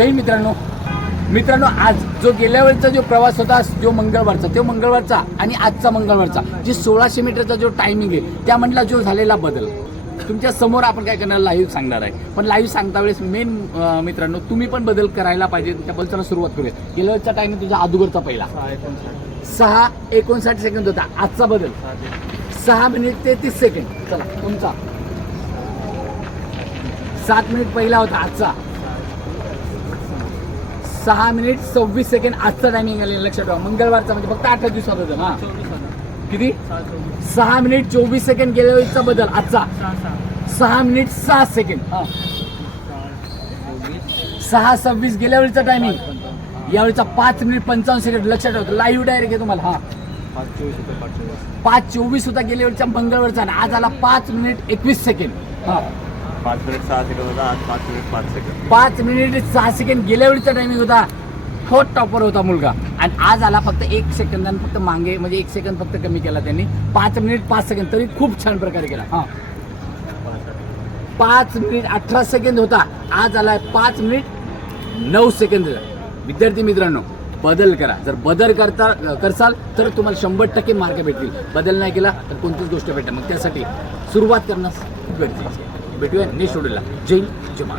जय मित्रांनो. मित्रांनो आज जो गेल्या वेळेचा जो प्रवास होता जो मंगळवारचा तो मंगळवारचा आणि आजचा मंगळवारचा जे सोळाशे मीटरचा जो टायमिंग आहे त्यामधला जो झालेला बदल. तुमच्यासमोर आपण काय करणार लाईव्ह सांगणार आहे. पण लाईव्ह सांगता वेळेस मेन मित्रांनो तुम्ही पण बदल करायला पाहिजे. त्या बदलला सुरुवात करूया. गेल्या वेळेचा टायमिंग तुझ्या अदुगरचा पहिला. सहा एकोणसाठ सेकंद होता. आजचा बदल. सहा मिनिट तेहतीस सेकंड चला तुमचा. सात मिनिट पहिला होता आजचा. सहा मिनिट सव्वीस सेकंड आजचा टायमिंग आलेला लक्षात ठेवा. मंगळवारचा म्हणजे फक्त आठ दिवसात होतं हा किती? सहा मिनिट चोवीस सेकंड गेल्या वेळेचा बदल आजचा. सहा मिनिट सहा सेकंड. हा. सहा सव्वीस गेल्या वेळेचा टायमिंग यावेळेचा पाच मिनिट पंचावन्न सेकंड लक्षात ठेवतो लाईव्ह डायरेक्ट आहे तुम्हाला हा. पाच चोवीस होता गेल्या वेळेचा मंगळवारचा आणि आज आला पाच मिनिट एकवीस सेकंड. हा. पाच मिनिट सहा सेकंद होता आज पाच मिनिट पाच सेकंद पाच मिनिट सहा सेकंड गेल्या वेळीचा टायमिंग होता. थोट टॉपर होता मुलगा. आणि आज आला फक्त एक सेकंदानं फक्त मागे म्हणजे एक सेकंद फक्त कमी केला त्यांनी. पाच मिनिट पाच सेकंद तरी खूप छान प्रकारे केला. हा. पाच मिनिट अठरा सेकंद होता. आज आलाय पाच मिनिट नऊ सेकंद विद्यार्थी मित्रांनो बदल करा. जर बदल करता करसाल तर तुम्हाला शंभर टक्के मार्क भेटतील. बदल नाही केला तर कोणतीच गोष्ट भेटेल मग त्यासाठी सुरुवात करणं खूप गरजेची आहे. ബിറ്റ്വീൻ നിഷുള്ള ജയിൽ ജുമാ